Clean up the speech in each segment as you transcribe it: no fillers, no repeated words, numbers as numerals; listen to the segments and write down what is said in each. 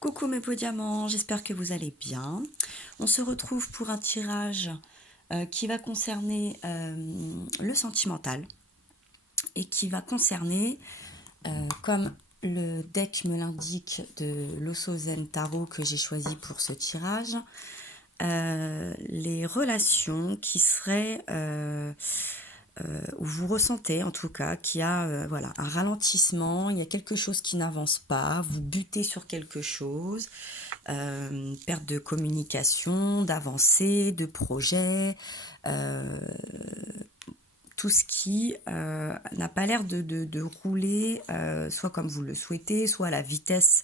Coucou mes beaux diamants, j'espère que vous allez bien. On se retrouve pour un tirage qui va concerner le sentimental et qui va concerner, comme le deck me l'indique, de l'Osso Zen Tarot que j'ai choisi pour ce tirage, les relations qui seraient, où vous ressentez en tout cas qu'il y a voilà, un ralentissement, il y a quelque chose qui n'avance pas, vous butez sur quelque chose, perte de communication, d'avancée, de projet, tout ce qui n'a pas l'air de rouler soit comme vous le souhaitez, soit à la vitesse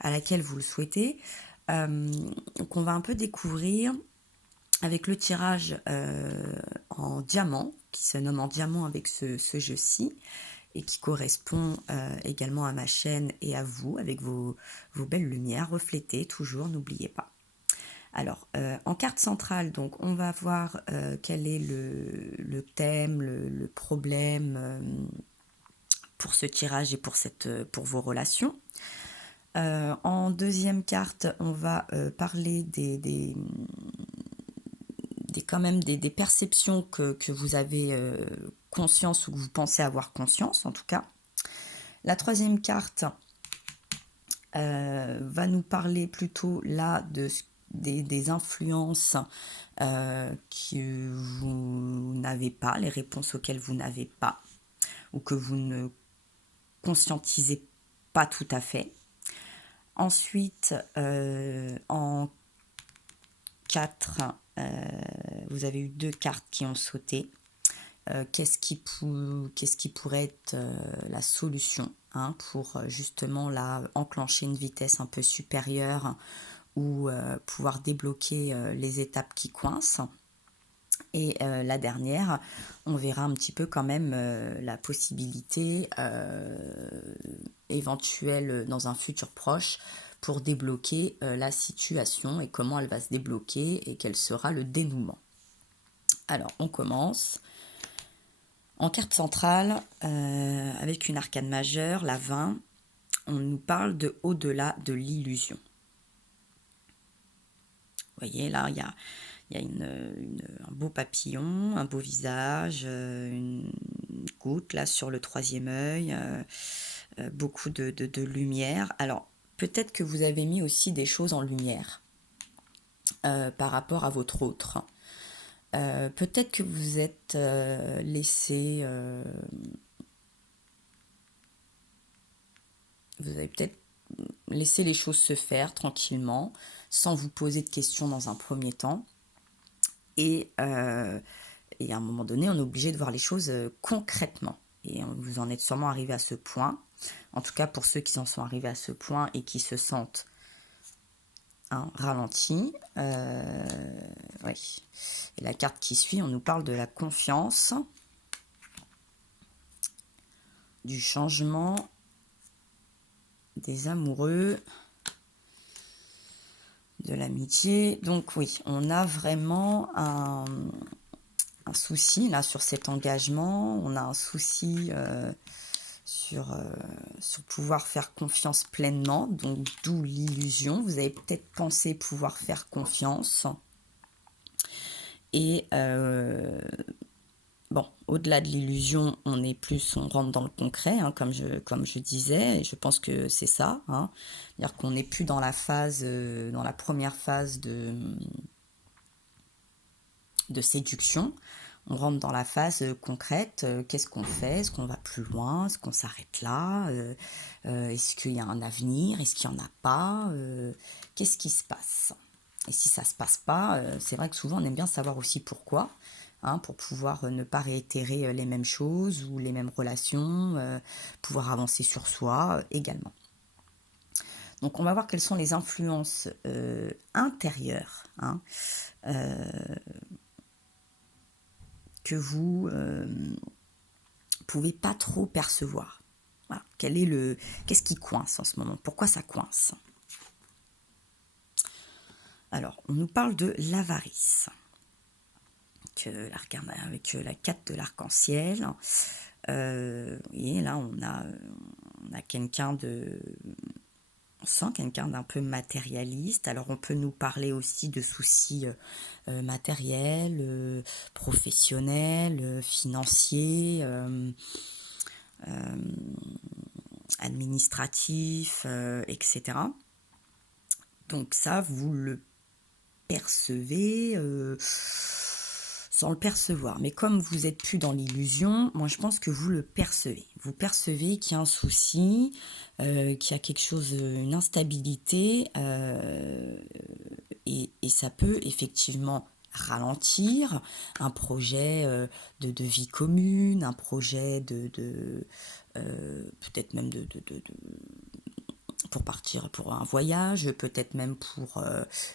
à laquelle vous le souhaitez. Donc on va un peu découvrir avec le tirage en diamant, qui se nomme en diamant avec ce jeu-ci, et qui correspond également à ma chaîne et à vous, avec vos belles lumières reflétées, toujours, n'oubliez pas. Alors, en carte centrale, donc, on va voir quel est le thème, le problème pour ce tirage et pour vos relations. En deuxième carte, on va parler quand même des perceptions que vous avez conscience ou que vous pensez avoir conscience, en tout cas. La troisième carte va nous parler plutôt là des influences que vous n'avez pas, les réponses auxquelles vous n'avez pas ou que vous ne conscientisez pas tout à fait. Ensuite, en 4, vous avez eu 2 cartes qui ont sauté. Qu'est-ce qui pourrait être la solution pour justement là enclencher une vitesse un peu supérieure ou pouvoir débloquer les étapes qui coincent. Et la dernière, on verra un petit peu quand même la possibilité éventuelle dans un futur proche pour débloquer la situation et comment elle va se débloquer et quel sera le dénouement. Alors, on commence. En carte centrale, avec une arcane majeure, la 20, on nous parle de au-delà de l'illusion. Vous voyez, là, il y a un beau papillon, un beau visage, une goutte là sur le troisième œil, beaucoup de lumière. Alors, peut-être que vous avez mis aussi des choses en lumière par rapport à votre autre. Peut-être que vous êtes laissé... vous avez peut-être laissé les choses se faire tranquillement, sans vous poser de questions dans un premier temps. Et à un moment donné, on est obligé de voir les choses concrètement. Et vous en êtes sûrement arrivé à ce point. En tout cas, pour ceux qui en sont arrivés à ce point et qui se sentent ralentis. Oui. Et la carte qui suit, on nous parle de la confiance, du changement, des amoureux, de l'amitié. Donc oui, on a vraiment un souci là sur cet engagement, on a un souci sur pouvoir faire confiance pleinement, donc d'où l'illusion. Vous avez peut-être pensé pouvoir faire confiance. Et bon, au-delà de l'illusion, on rentre dans le concret, comme je disais, et je pense que c'est ça. C'est-à-dire qu'on n'est plus dans la première phase de séduction. On rentre dans la phase concrète. Qu'est-ce qu'on fait? Est-ce qu'on va plus loin? Est-ce qu'on s'arrête là? Est-ce qu'il y a un avenir? Est-ce qu'il n'y en a pas? Qu'est-ce qui se passe? Et si ça ne se passe pas, c'est vrai que souvent on aime bien savoir aussi pourquoi, pour pouvoir ne pas réitérer les mêmes choses ou les mêmes relations, pouvoir avancer sur soi également. Donc on va voir quelles sont les influences intérieures que vous pouvez pas trop percevoir. Voilà. Qu'est-ce qui coince en ce moment? Pourquoi ça coince? Alors, on nous parle de l'avarice. Avec la 4 de l'arc-en-ciel. Vous voyez, là, on a quelqu'un On sent quelqu'un d'un peu matérialiste. Alors on peut nous parler aussi de soucis matériels, professionnels, financiers, administratifs, etc. Donc ça, vous le percevez sans le percevoir. Mais comme vous n'êtes plus dans l'illusion, moi je pense que vous le percevez. Vous percevez qu'il y a un souci, qu'il y a quelque chose, une instabilité, et ça peut effectivement ralentir un projet de vie commune, un projet peut-être même pour partir pour un voyage, peut-être même pour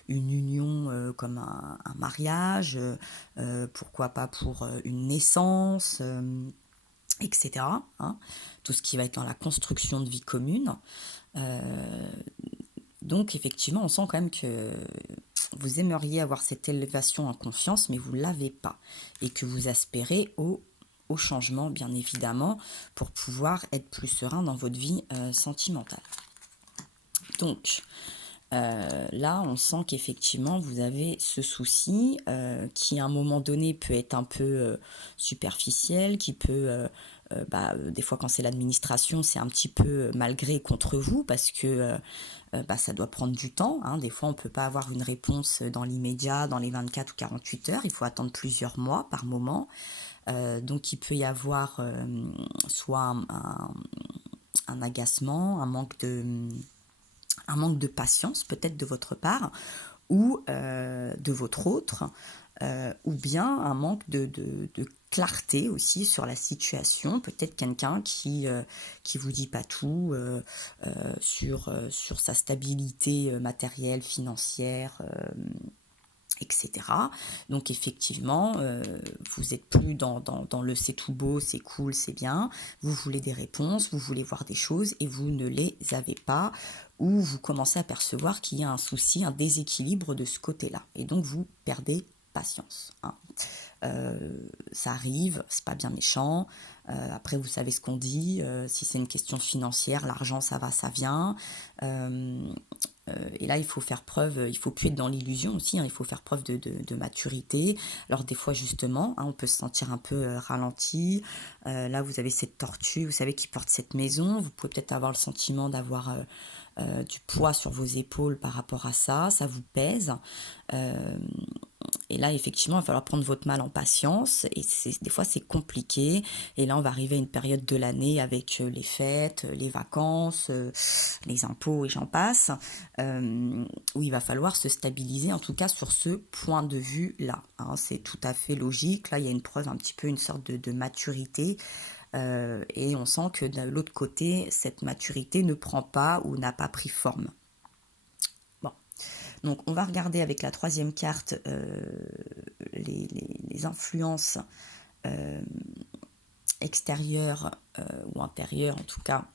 une union comme un mariage, pourquoi pas pour une naissance, etc. Hein, tout ce qui va être dans la construction de vie commune. Donc effectivement, on sent quand même que vous aimeriez avoir cette élévation en conscience, mais vous ne l'avez pas. Et que vous aspirez au changement, bien évidemment, pour pouvoir être plus serein dans votre vie sentimentale. Donc, là, on sent qu'effectivement, vous avez ce souci qui, à un moment donné, peut être un peu superficiel, qui peut, des fois, quand c'est l'administration, c'est un petit peu malgré contre vous, parce que ça doit prendre du temps. Hein. Des fois, on ne peut pas avoir une réponse dans l'immédiat, dans les 24 ou 48 heures. Il faut attendre plusieurs mois par moment. Donc, il peut y avoir soit un agacement, un manque de patience peut-être de votre part ou de votre autre, ou bien un manque de clarté aussi sur la situation, peut-être quelqu'un qui vous dit pas tout sur sa stabilité matérielle, financière, etc. Donc effectivement, vous êtes plus dans le c'est tout beau, c'est cool, c'est bien. Vous voulez des réponses, vous voulez voir des choses et vous ne les avez pas, ou vous commencez à percevoir qu'il y a un souci, un déséquilibre de ce côté-là. Et donc vous perdez patience. Hein. Ça arrive, c'est pas bien méchant. Après, vous savez ce qu'on dit. Si c'est une question financière, l'argent, ça va, ça vient. Et là, il faut faire preuve, il faut plus être dans l'illusion aussi, hein, il faut faire preuve de maturité. Alors des fois, justement, hein, on peut se sentir un peu ralenti. Là, vous avez cette tortue, vous savez, qui porte cette maison. Vous pouvez peut-être avoir le sentiment d'avoir du poids sur vos épaules par rapport à ça. Ça vous pèse. Et là, effectivement, il va falloir prendre votre mal en patience. Et des fois, c'est compliqué. Et là, on va arriver à une période de l'année avec les fêtes, les vacances, les impôts et j'en passe, où il va falloir se stabiliser, en tout cas sur ce point de vue-là. Hein, c'est tout à fait logique. Là, il y a une preuve, un petit peu une sorte de maturité. Et on sent que de l'autre côté, cette maturité ne prend pas ou n'a pas pris forme. Bon. Donc on va regarder avec la troisième carte les influences extérieures ou intérieures en tout cas.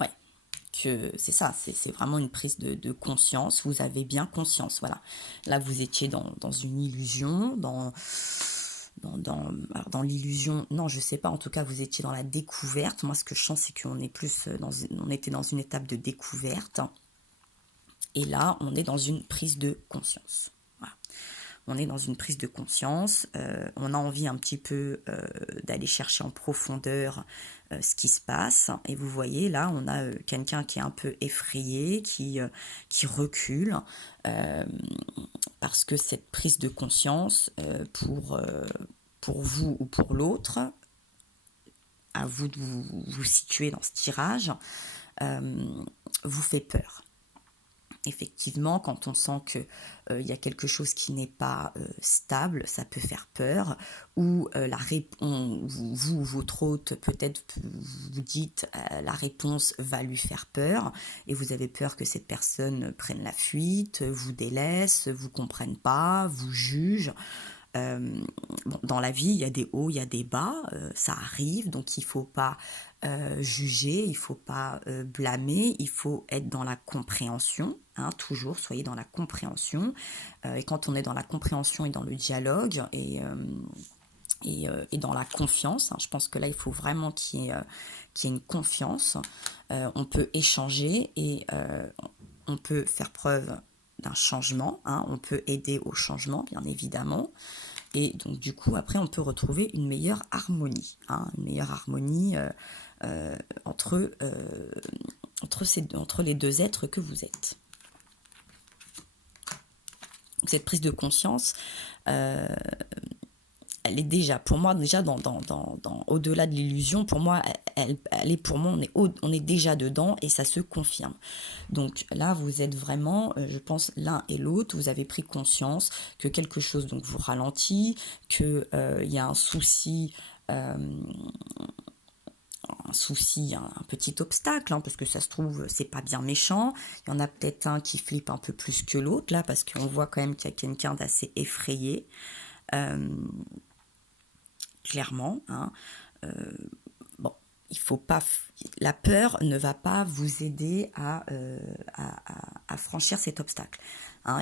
Ouais, que c'est ça, c'est vraiment une prise de conscience. Vous avez bien conscience, voilà. Là vous étiez dans une illusion, dans l'illusion, non je sais pas, en tout cas vous étiez dans la découverte. Moi ce que je sens c'est qu'on est plus on était dans une étape de découverte. Et là, on est dans une prise de conscience. Voilà. On est dans une prise de conscience. On a envie un petit peu d'aller chercher en profondeur ce qui se passe. Et vous voyez, là, on a quelqu'un qui est un peu effrayé, qui recule. Parce que cette prise de conscience, pour vous ou pour l'autre, à vous de vous situer dans ce tirage, vous fait peur. Effectivement, quand on sent qu'il y a quelque chose qui n'est pas stable, ça peut faire peur. Ou vous ou votre hôte, peut-être vous dites la réponse va lui faire peur. Et vous avez peur que cette personne prenne la fuite, vous délaisse, vous comprenne pas, vous juge. Dans la vie, il y a des hauts, il y a des bas, ça arrive, donc il ne faut pas juger, il ne faut pas blâmer, il faut être dans la compréhension, hein, toujours, soyez dans la compréhension. Et quand on est dans la compréhension et dans le dialogue, et et dans la confiance. Je pense que là, il faut vraiment qu'il y ait une confiance. On peut échanger et on peut faire preuve d'un changement. On peut aider au changement, bien évidemment. Et donc, du coup, après, on peut retrouver une meilleure harmonie. Une meilleure harmonie entre les deux êtres que vous êtes. Cette prise de conscience, elle est déjà, pour moi, déjà au-delà de l'illusion, pour moi, elle est pour moi, on est déjà dedans et ça se confirme. Donc là, vous êtes vraiment, je pense, l'un et l'autre, vous avez pris conscience que quelque chose donc vous ralentit, qu'il y a un souci, un petit obstacle, parce que ça se trouve, c'est pas bien méchant. Il y en a peut-être un qui flippe un peu plus que l'autre, là, parce qu'on voit quand même qu'il y a quelqu'un d'assez effrayé. Clairement, bon, il faut pas, la peur ne va pas vous aider à franchir cet obstacle.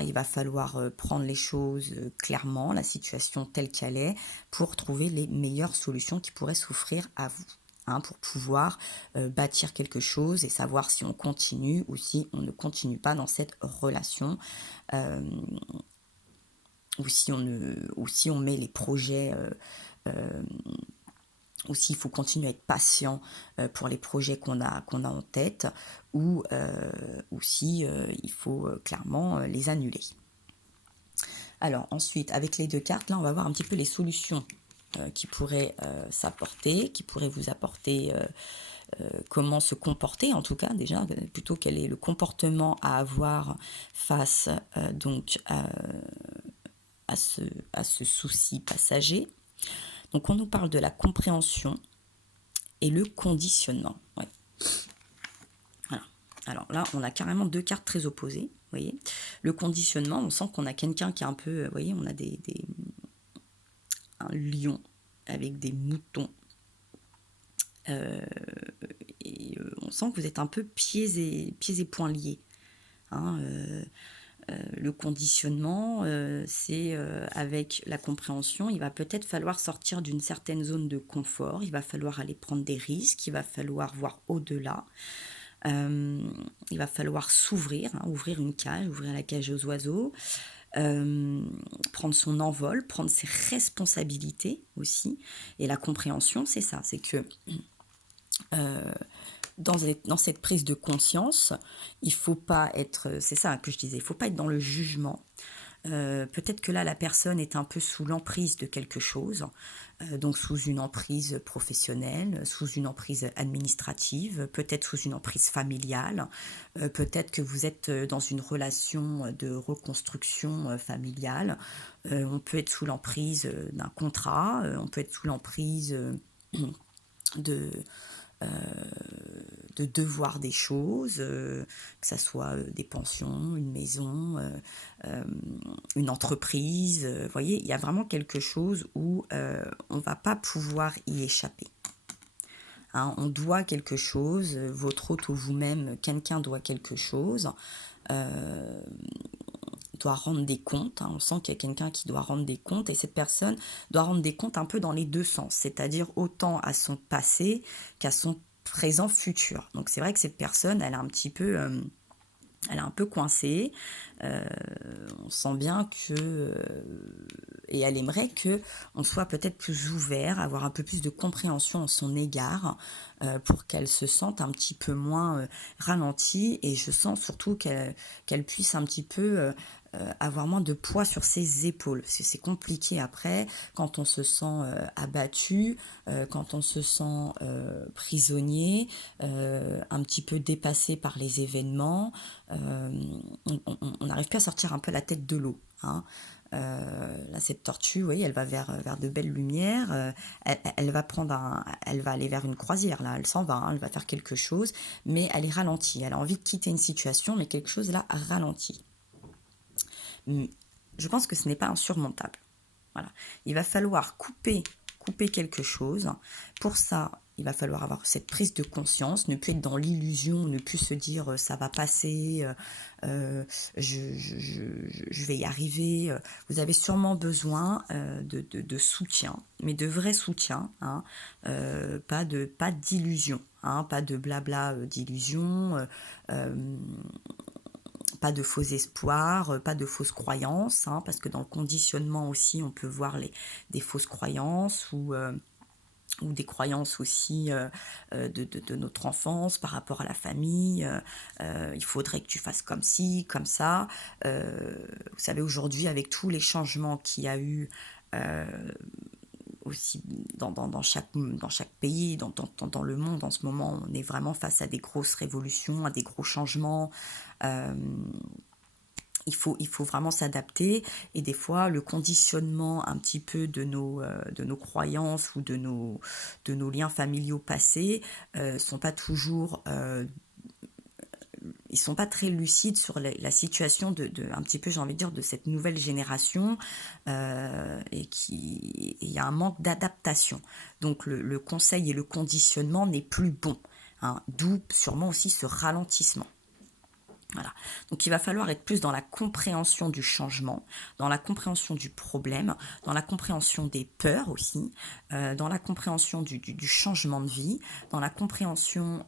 Il va falloir prendre les choses clairement, la situation telle qu'elle est, pour trouver les meilleures solutions qui pourraient s'offrir à vous. Pour pouvoir bâtir quelque chose et savoir si on continue ou si on ne continue pas dans cette relation, ou si on met les projets, ou s'il faut continuer à être patient pour les projets qu'on a en tête, ou si il faut clairement les annuler. Alors ensuite, avec les deux cartes, là on va voir un petit peu les solutions qui pourraient s'apporter, qui pourraient vous apporter comment se comporter, en tout cas déjà, plutôt quel est le comportement à avoir face donc à ce souci passager. Donc on nous parle de la compréhension et le conditionnement. Ouais. Voilà. Alors là, on a carrément deux cartes très opposées. Vous voyez, le conditionnement, on sent qu'on a quelqu'un qui est un peu, vous voyez, on a un lion avec des moutons. Et on sent que vous êtes un peu pieds et poings liés. Le conditionnement, c'est avec la compréhension, il va peut-être falloir sortir d'une certaine zone de confort, il va falloir aller prendre des risques, il va falloir voir au-delà, il va falloir s'ouvrir, ouvrir une cage, ouvrir la cage aux oiseaux, prendre son envol, prendre ses responsabilités aussi. Et la compréhension, c'est ça, c'est que dans cette prise de conscience, il faut pas être, c'est ça que je disais, il faut pas être dans le jugement. Peut-être que là, la personne est un peu sous l'emprise de quelque chose, donc sous une emprise professionnelle, sous une emprise administrative, peut-être sous une emprise familiale, peut-être que vous êtes dans une relation de reconstruction familiale, on peut être sous l'emprise d'un contrat, on peut être sous l'emprise de devoir des choses, que ça soit des pensions, une maison, une entreprise. Vous voyez, il y a vraiment quelque chose où on ne va pas pouvoir y échapper. On doit quelque chose, votre hôte ou vous-même, quelqu'un doit quelque chose, doit rendre des comptes. On sent qu'il y a quelqu'un qui doit rendre des comptes et cette personne doit rendre des comptes un peu dans les deux sens, c'est-à-dire autant à son passé qu'à son présent futur. Donc c'est vrai que cette personne, elle est un peu coincée, on sent bien que et elle aimerait que on soit peut-être plus ouvert, avoir un peu plus de compréhension en son égard, pour qu'elle se sente un petit peu moins ralentie, et je sens surtout qu'elle puisse un petit peu avoir moins de poids sur ses épaules. C'est compliqué après, quand on se sent abattu, quand on se sent prisonnier, un petit peu dépassé par les événements, on n'arrive plus à sortir un peu la tête de l'eau. Là, cette tortue, vous voyez, elle va vers de belles lumières, elle va aller vers une croisière, là, elle s'en va, elle va faire quelque chose, mais elle est ralentie, elle a envie de quitter une situation, mais quelque chose là ralentit. Je pense que ce n'est pas insurmontable. Voilà. Il va falloir couper quelque chose. Pour ça, il va falloir avoir cette prise de conscience, ne plus être dans l'illusion, ne plus se dire ça va passer, je vais y arriver. Vous avez sûrement besoin de soutien, mais de vrai soutien, hein, pas d'illusion, hein, pas de blabla d'illusion, pas de faux espoirs, pas de fausses croyances, hein, parce que dans le conditionnement aussi, on peut voir des fausses croyances ou des croyances aussi de notre enfance par rapport à la famille. Il faudrait que tu fasses comme ci, comme ça. Vous savez, aujourd'hui, avec tous les changements qu'il y a eu aussi dans chaque pays, dans le monde en ce moment, on est vraiment face à des grosses révolutions, à des gros changements. Il faut vraiment s'adapter, et des fois le conditionnement un petit peu de nos croyances ou de nos liens familiaux passés sont pas toujours ils sont pas très lucides sur la situation de un petit peu, j'ai envie de dire, de cette nouvelle génération, et il y a un manque d'adaptation. Donc le conseil et le conditionnement n'est plus bon, hein, d'où sûrement aussi ce ralentissement. Voilà. Donc il va falloir être plus dans la compréhension du changement, dans la compréhension du problème, dans la compréhension des peurs aussi, dans la compréhension du changement de vie, dans la compréhension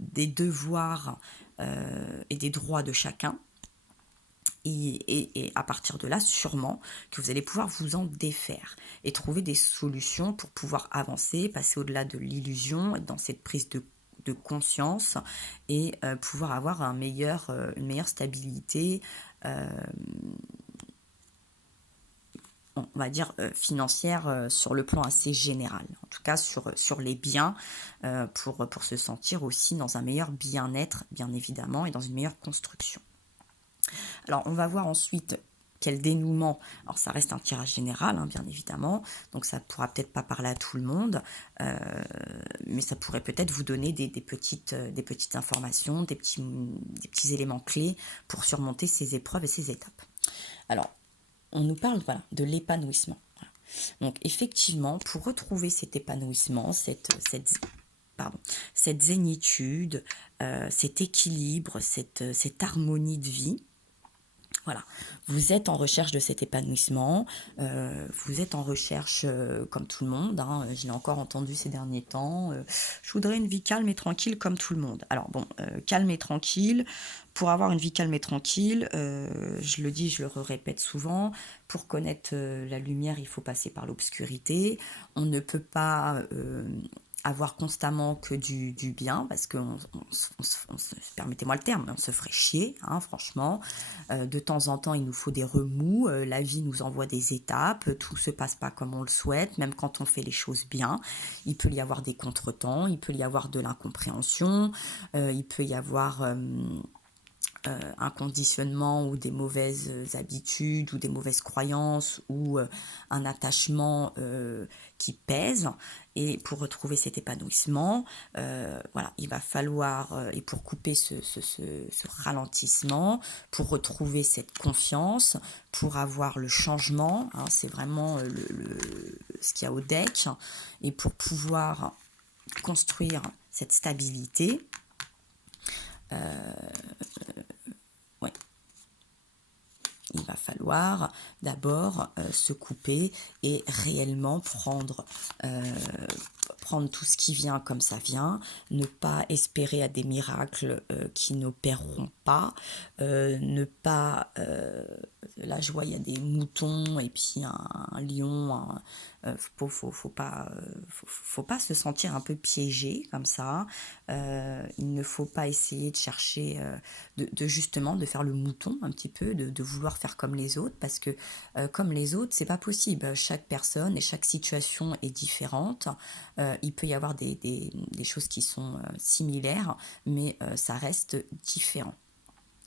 des devoirs et des droits de chacun. Et à partir de là, sûrement que vous allez pouvoir vous en défaire et trouver des solutions pour pouvoir avancer, passer au-delà de l'illusion, être dans cette prise de conscience, et pouvoir avoir une meilleure stabilité, on va dire financière, sur le plan assez général. En tout cas sur les biens, pour se sentir aussi dans un meilleur bien-être, bien évidemment, et dans une meilleure construction. Alors, on va voir ensuite quel dénouement. Alors, ça reste un tirage général, hein, bien évidemment, donc ça ne pourra peut-être pas parler à tout le monde, mais ça pourrait peut-être vous donner des petites informations, des petits éléments clés pour surmonter ces épreuves et ces étapes. Alors, on nous parle, voilà, de l'épanouissement. Voilà. Donc, effectivement, pour retrouver cet épanouissement, cette zénitude, cet équilibre, cette harmonie de vie, voilà, vous êtes en recherche de cet épanouissement, vous êtes en recherche, comme tout le monde, hein, je l'ai encore entendu ces derniers temps, je voudrais une vie calme et tranquille comme tout le monde. Alors bon, calme et tranquille, pour avoir une vie calme et tranquille, je le dis, je le répète souvent, pour connaître la lumière, il faut passer par l'obscurité. On ne peut pas avoir constamment que du bien, parce que permettez-moi le terme, on se ferait chier, hein, franchement. De temps en temps, il nous faut des remous, la vie nous envoie des étapes, tout se passe pas comme on le souhaite, même quand on fait les choses bien. Il peut y avoir des contretemps, il peut y avoir de l'incompréhension, il peut y avoir un conditionnement ou des mauvaises habitudes ou des mauvaises croyances ou un attachement qui pèse. Et pour retrouver cet épanouissement, voilà, il va falloir, et pour couper ce ralentissement, pour retrouver cette confiance, pour avoir le changement, hein, c'est vraiment ce qu'il y a au deck, et pour pouvoir construire cette stabilité, ouais, il va falloir d'abord se couper et réellement prendre tout ce qui vient comme ça vient, ne pas espérer à des miracles qui n'opéreront pas, ne pas... là, je vois, il y a des moutons et puis un lion. Faut pas se sentir un peu piégé comme ça. Il ne faut pas essayer de chercher, justement, de faire le mouton un petit peu, de vouloir faire comme les autres, parce que comme les autres, c'est pas possible. Chaque personne et chaque situation est différente. Il peut y avoir des choses qui sont similaires, mais ça reste différent.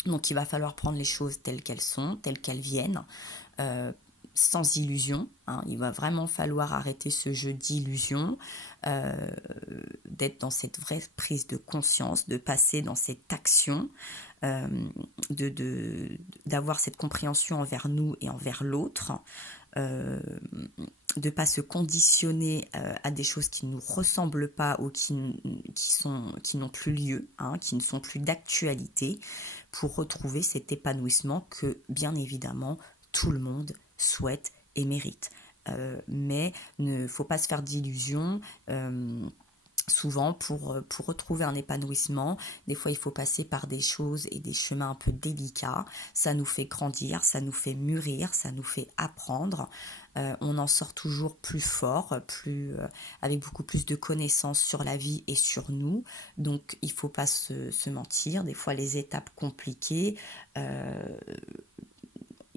Donc il va falloir prendre les choses telles qu'elles sont, telles qu'elles viennent, sans illusion, hein. Il va vraiment falloir arrêter ce jeu d'illusion, d'être dans cette vraie prise de conscience, de passer dans cette action, d'avoir cette compréhension envers nous et envers l'autre, de pas se conditionner à des choses qui ne nous ressemblent pas ou qui n'ont plus lieu, hein, qui ne sont plus d'actualité, pour retrouver cet épanouissement que, bien évidemment, tout le monde souhaite et mérite. Mais il ne faut pas se faire d'illusions. Souvent, pour retrouver un épanouissement, des fois il faut passer par des choses et des chemins un peu délicats. Ça nous fait grandir, ça nous fait mûrir, ça nous fait apprendre. On en sort toujours plus fort, avec beaucoup plus de connaissances sur la vie et sur nous. Donc il ne faut pas se mentir. Des fois les étapes compliquées,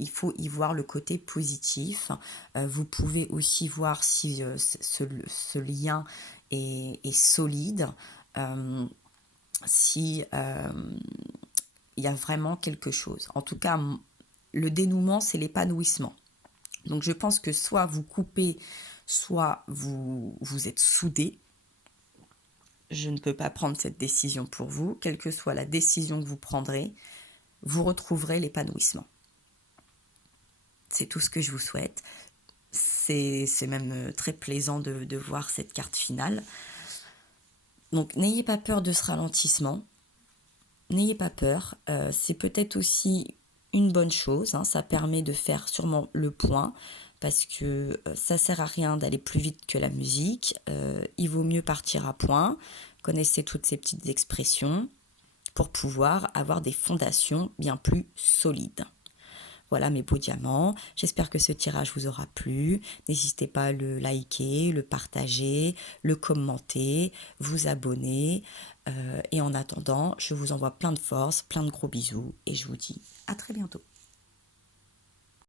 il faut y voir le côté positif. Vous pouvez aussi voir si ce lien est solide, si il y a vraiment quelque chose. En tout cas, le dénouement, c'est l'épanouissement. Donc je pense que soit vous coupez, soit vous êtes soudés. Je ne peux pas prendre cette décision pour vous. Quelle que soit la décision que vous prendrez, vous retrouverez l'épanouissement. C'est tout ce que je vous souhaite. C'est même très plaisant de voir cette carte finale. Donc n'ayez pas peur de ce ralentissement. N'ayez pas peur. C'est peut-être aussi une bonne chose. Hein. Ça permet de faire sûrement le point. Parce que ça sert à rien d'aller plus vite que la musique. Il vaut mieux partir à point. Connaissez toutes ces petites expressions pour pouvoir avoir des fondations bien plus solides. Voilà mes beaux diamants, j'espère que ce tirage vous aura plu. N'hésitez pas à le liker, le partager, le commenter, vous abonner. Et en attendant, je vous envoie plein de force, plein de gros bisous et je vous dis à très bientôt.